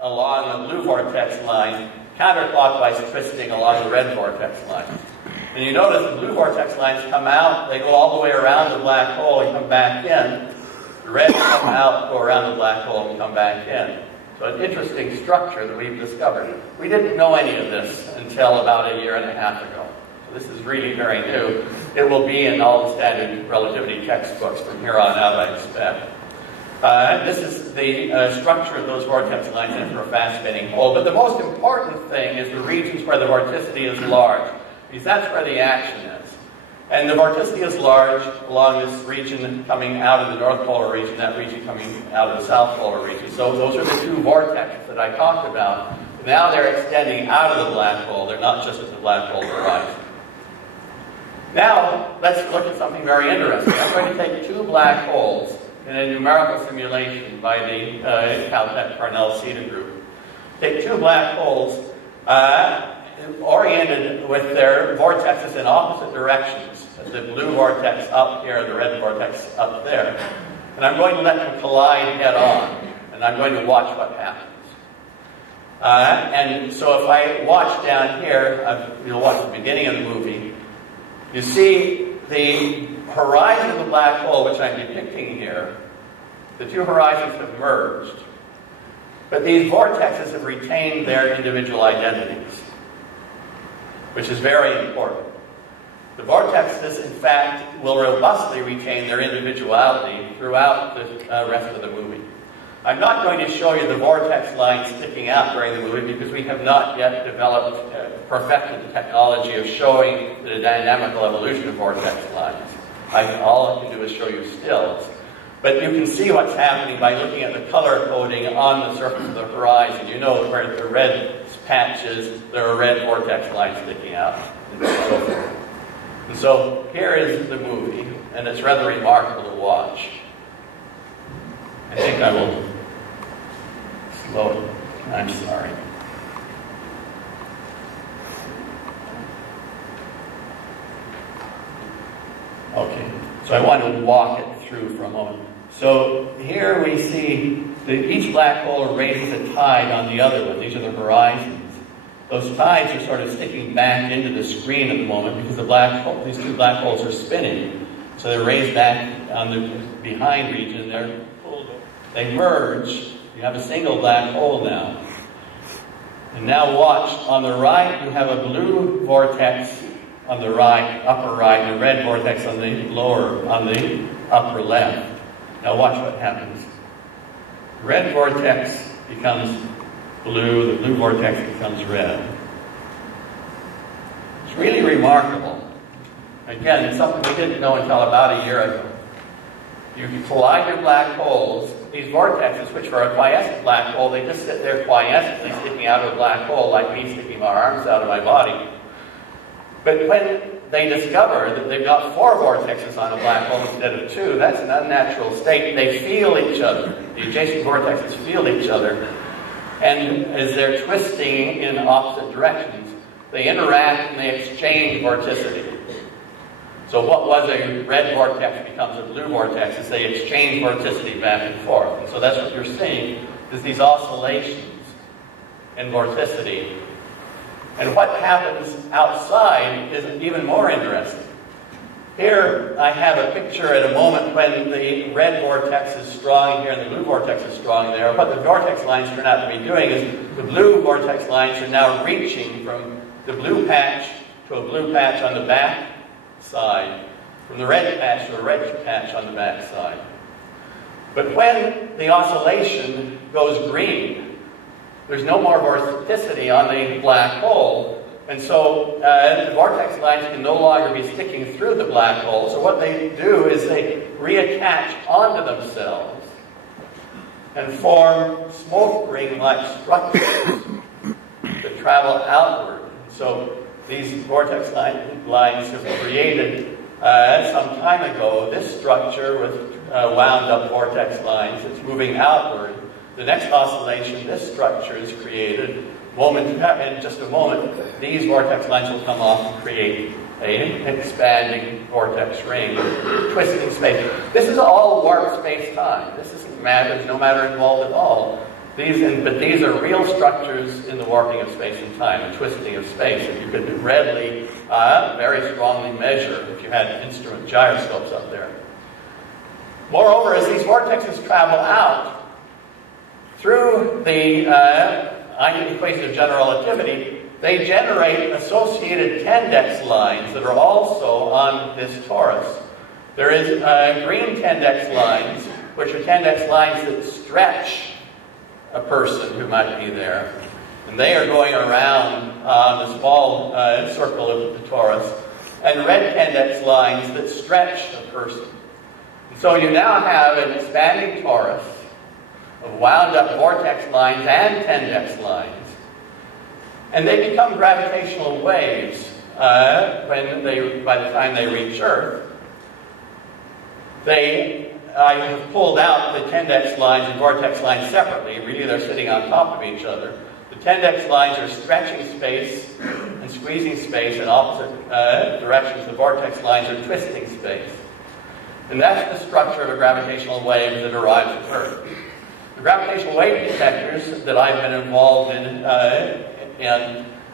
along the blue vortex line, counterclockwise twisting along the red vortex line. And you notice the blue vortex lines come out, they go all the way around the black hole and come back in. The red come out, go around the black hole and come back in. So an interesting structure that we've discovered. We didn't know any of this until about a year and a half ago. So this is really very new. It will be in all the standard relativity textbooks from here on out, I expect. This is the structure of those vortex lines into a fast-spinning hole. But the most important thing is the regions where the vorticity is large, because that's where the action is. And the vorticity is large along this region coming out of the north polar region, that region coming out of the south polar region. So those are the two vortexes that I talked about. Now they're extending out of the black hole. They're not just at the black hole horizon. Now, let's look at something very interesting. I'm going to take two black holes in a numerical simulation by the Caltech Parnell Cedar group. Take two black holes oriented with their vortexes in opposite directions. The blue vortex up here, the red vortex up there. And I'm going to let them collide head on, and I'm going to watch what happens. And so if I watch down here, you'll watch the beginning of the movie, you see the horizon of the black hole, which I'm depicting here. The two horizons have merged. But these vortexes have retained their individual identities, which is very important. The vortexes, in fact, will robustly retain their individuality throughout the rest of the movie. I'm not going to show you the vortex lines sticking out during the movie because we have not yet developed, perfected the technology of showing the dynamical evolution of vortex lines. All I can do is show you stills. But you can see what's happening by looking at the color coding on the surface of the horizon. You know where the red patches, there are red vortex lines sticking out, and so forth. And so here is the movie, and it's rather remarkable to watch. I think I will slow it. I'm sorry. Okay, so I want to walk it through for a moment. So here we see that each black hole raises a tide on the other one. These are the horizons. Those tides are sort of sticking back into the screen at the moment because these two black holes are spinning. So they're raised back on the behind region. They merge. You have a single black hole now. And now watch, on the right you have a blue vortex on the right, upper right, and a red vortex on the upper left. Now watch what happens. The red vortex becomes blue, the blue vortex becomes red. It's really remarkable. Again, it's something we didn't know until about a year ago. You collide your black holes, these vortexes, which are a quiescent black hole, they just sit there quiescently sticking out of a black hole like me sticking my arms out of my body. But when they discover that they've got four vortexes on a black hole instead of two, that's an unnatural state. They feel each other. The adjacent vortexes feel each other. And as they're twisting in opposite directions, they interact and they exchange vorticity. So what was a red vortex becomes a blue vortex as they exchange vorticity back and forth. And so that's what you're seeing, is these oscillations in vorticity. And what happens outside is even more interesting. Here I have a picture at a moment when the red vortex is strong here and the blue vortex is strong there. What the vortex lines turn out to be doing is the blue vortex lines are now reaching from the blue patch to a blue patch on the back side, from the red patch to a red patch on the back side. But when the oscillation goes green, there's no more vorticity on the black hole, and so the vortex lines can no longer be sticking through the black hole. So what they do is they reattach onto themselves and form smoke ring-like structures that travel outward. So these vortex lines have created, some time ago, this structure with wound-up vortex lines. It's moving outward. The next oscillation, this structure is created. In just a moment, these vortex lines will come off and create an expanding vortex ring, twisting space. This is all warped space-time. This isn't matter. There's no matter involved at all. But these are real structures in the warping of space and time, the twisting of space, that you could readily, very strongly measure if you had instrument gyroscopes up there. Moreover, as these vortexes travel out through the Einstein equation of general relativity, they generate associated Tendex lines that are also on this torus. There is green Tendex lines, which are Tendex lines that stretch a person who might be there. And they are going around the small circle of the torus. And red Tendex lines that stretch the person. So you now have an expanding torus of wound-up vortex lines and Tendex lines. And they become gravitational waves by the time they reach Earth. I have pulled out the Tendex lines and vortex lines separately. Really, they're sitting on top of each other. The Tendex lines are stretching space and squeezing space in opposite directions. The vortex lines are twisting space. And that's the structure of a gravitational wave that arrives at Earth. The gravitational wave detectors that I've been involved in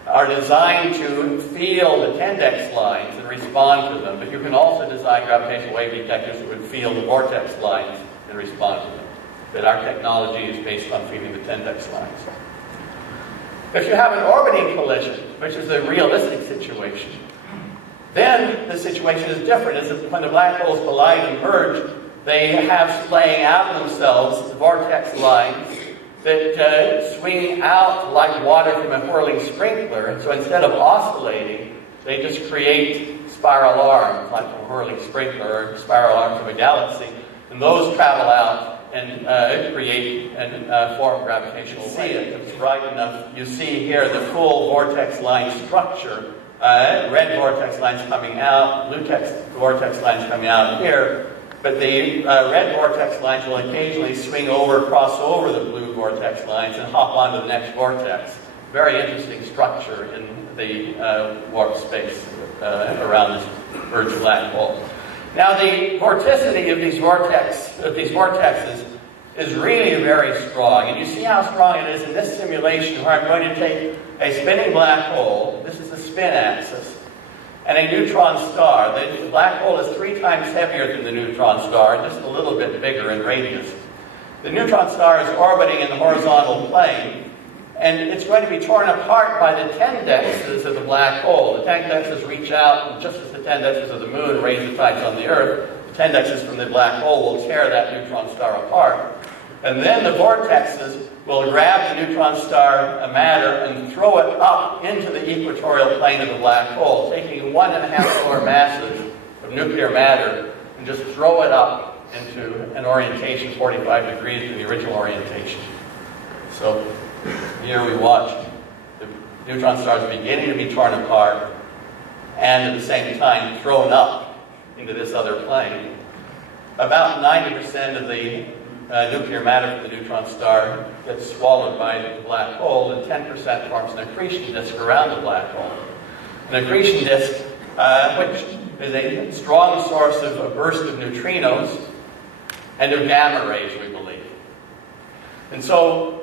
are designed to feel the Tendex lines and respond to them. But you can also design gravitational wave detectors that would feel the vortex lines and respond to them. But our technology is based on feeling the Tendex lines. If you have an orbiting collision, which is a realistic situation, then the situation is different. As when the black holes collide and merge, they have laying out themselves the vortex lines that swing out like water from a whirling sprinkler. And so instead of oscillating, they just create spiral arms like a whirling sprinkler or spiral arms of a galaxy. And those travel out and create and form gravitational waves. If it's bright enough, you see here the full vortex line structure. Red vortex lines coming out, blue vortex lines coming out here. But the red vortex lines will occasionally swing over, cross over the blue vortex lines, and hop onto the next vortex. Very interesting structure in the warp space around this merged black hole. Now, the vorticity of these vortexes is really very strong. And you see how strong it is in this simulation where I'm going to take a spinning black hole. This is the spin axis. And a neutron star. The black hole is 3 times heavier than the neutron star, just a little bit bigger in radius. The neutron star is orbiting in the horizontal plane, and it's going to be torn apart by the Tendexes of the black hole. The Tendexes reach out, and just as the Tendexes of the moon raise the tides on the Earth, the Tendexes from the black hole will tear that neutron star apart. And then the vortexes will grab the neutron star matter and throw it up into the equatorial plane of the black hole, taking 1.5 solar masses of nuclear matter and just throw it up into an orientation 45 degrees to the original orientation. So here we watch the neutron stars beginning to be torn apart and at the same time thrown up into this other plane. About 90% of the nuclear matter from the neutron star gets swallowed by the black hole, and 10% forms an accretion disk around the black hole. An accretion disk, which is a strong source of a burst of neutrinos and of gamma rays, we believe. And so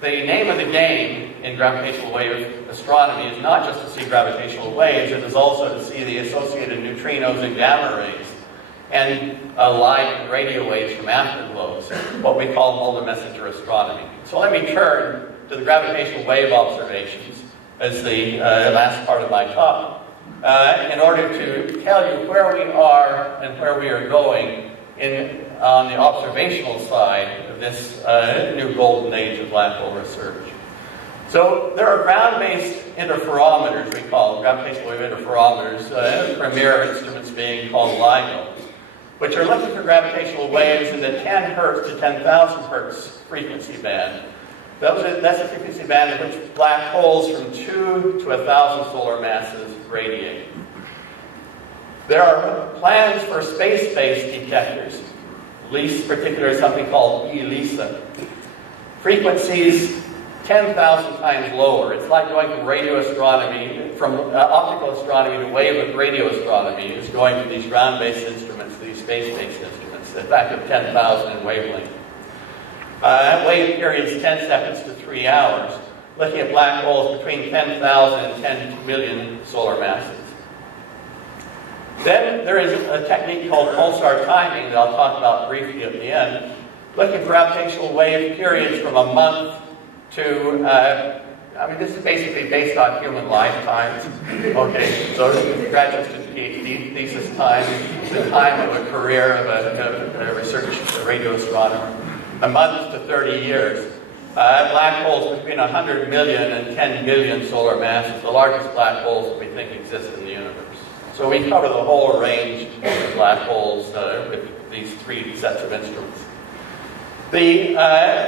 the name of the game in gravitational wave astronomy is not just to see gravitational waves, it is also to see the associated neutrinos and gamma rays, and light and radio waves from afterglows, what we call Mulder messenger astronomy. So let me turn to the gravitational wave observations as the last part of my talk, in order to tell you where we are and where we are going on the observational side of this new golden age of black hole research. So there are ground-based interferometers, we call them, gravitational wave interferometers, premier instruments being called LIGO, which are looking for gravitational waves in the 10 hertz to 10,000 hertz frequency band. That's a frequency band in which black holes from 2 to 1,000 solar masses radiate. There are plans for space-based detectors. Least particular is something called ELISA. Frequencies 10,000 times lower. It's like going from radio astronomy, from optical astronomy to wave radio astronomy. It's going from these ground-based instruments to these space-based instruments, a factor of 10,000 in wavelength. Wave periods 10 seconds to 3 hours, looking at black holes between 10,000 and 10 million solar masses. Then there is a technique called pulsar timing that I'll talk about briefly at the end, looking for gravitational wave periods from a month to, this is basically based on human lifetimes. Okay, so graduate student PhD thesis time, the time of a career of a research radio astronomer, a month to 30 years. Black holes between 100 million and 10 billion solar masses, the largest black holes that we think exist in the universe. So we cover the whole range of black holes with these 3 sets of instruments. The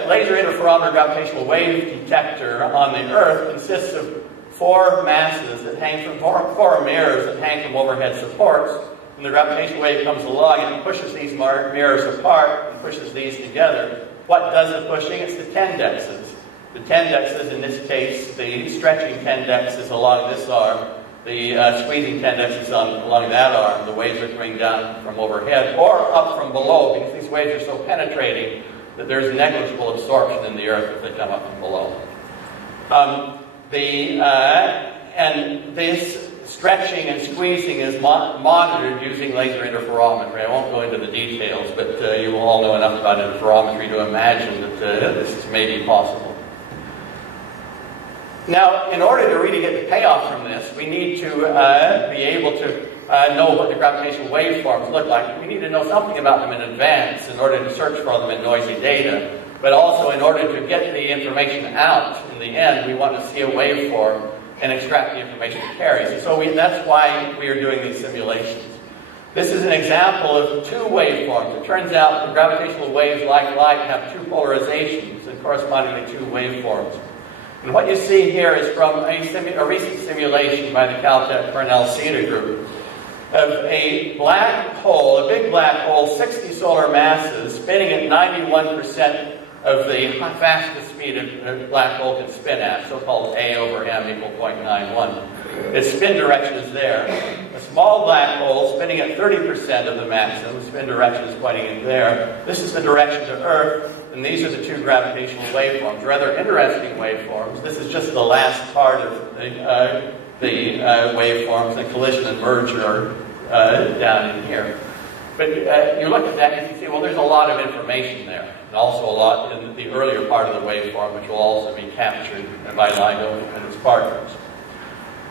laser interferometer gravitational wave detector on the Earth consists of 4 masses that hang from 4 mirrors that hang from overhead supports. When the gravitational wave comes along, it pushes these mirrors apart and pushes these together. What does the pushing? It's the tendexes. The tendexes, in this case, the stretching tendex is along this arm. The squeezing tendex is along that arm. The waves are coming down from overhead or up from below, because these waves are so penetrating that there's negligible absorption in the Earth if they come up from below. And this stretching and squeezing is monitored using laser interferometry. I won't go into the details, but you will all know enough about interferometry to imagine that this is maybe possible. Now, in order to really get the payoff from this, we need to be able to know what the gravitational waveforms look like. We need to know something about them in advance in order to search for them in noisy data. But also, in order to get the information out in the end, we want to see a waveform and extract the information it carries. And so that's why we are doing these simulations. This is an example of 2 waveforms. It turns out that gravitational waves, like light, have 2 polarizations and correspondingly 2 waveforms. And what you see here is from a recent simulation by the Caltech Cornell CETA group of a black hole, a big black hole, 60 solar masses, spinning at 91% of the fastest speed a black hole can spin at, so-called A over m equal 0.91. Its spin direction is there. A small black hole spinning at 30% of the maximum, spin direction is pointing in there. This is the direction to Earth, and these are the 2 gravitational waveforms. Rather interesting waveforms. This is just the last part of the waveforms. The collision and merger are down in here. But you look at that and you can see, well, there's a lot of information there. And also a lot in the earlier part of the waveform, which will also be captured by LIGO and its partners.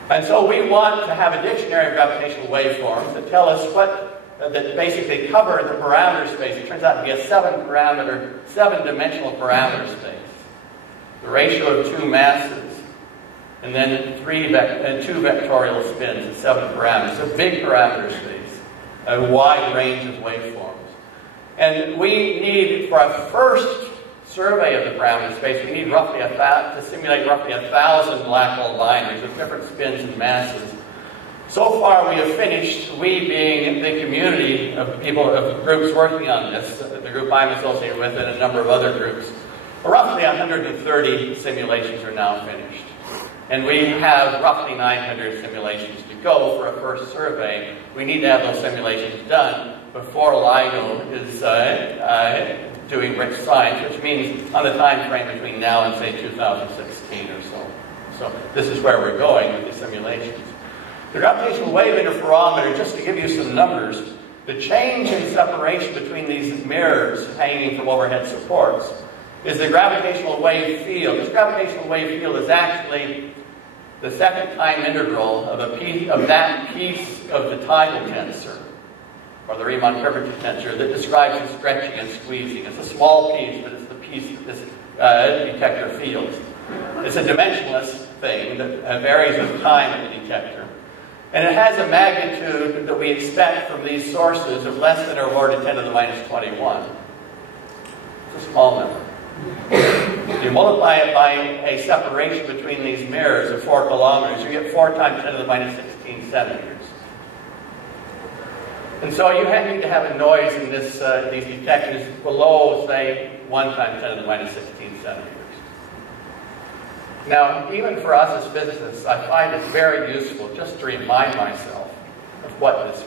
And so we want to have a dictionary of gravitational waveforms that tell us that basically cover the parameter space. It turns out to be a 7-dimensional parameter space. The ratio of 2 masses, and then 2 vectorial spins at 7 parameters. A big parameter space, a wide range of waveforms. And we need, for our first survey of the parameter space, we need roughly to simulate roughly 1,000 black hole binaries with different spins and masses. So far we have finished, we being the community of people, of groups working on this, the group I'm associated with and a number of other groups, roughly 130 simulations are now finished. And we have roughly 900 simulations to go for a first survey. We need to have those simulations done before LIGO is doing rich science, which means on the time frame between now and, say, 2016 or so. So this is where we're going with the simulations. The gravitational wave interferometer, just to give you some numbers, the change in separation between these mirrors hanging from overhead supports is the gravitational wave field. This gravitational wave field is actually the second time integral of that piece of the tidal tensor, or the Riemann curvature tensor, that describes the stretching and squeezing. It's a small piece, but it's the piece that this detector feels. It's a dimensionless thing that varies with time in the detector. And it has a magnitude that we expect from these sources of less than or more to 10 to the minus 21. It's a small number. You multiply it by a separation between these mirrors of 4 kilometers, you get 4 times 10 to the minus 16 centimeters. And so you need to have a noise in these detectors below, say, 1 times 10 to the minus 16 centimeters. Now, even for us as physicists, I find it very useful just to remind myself of what this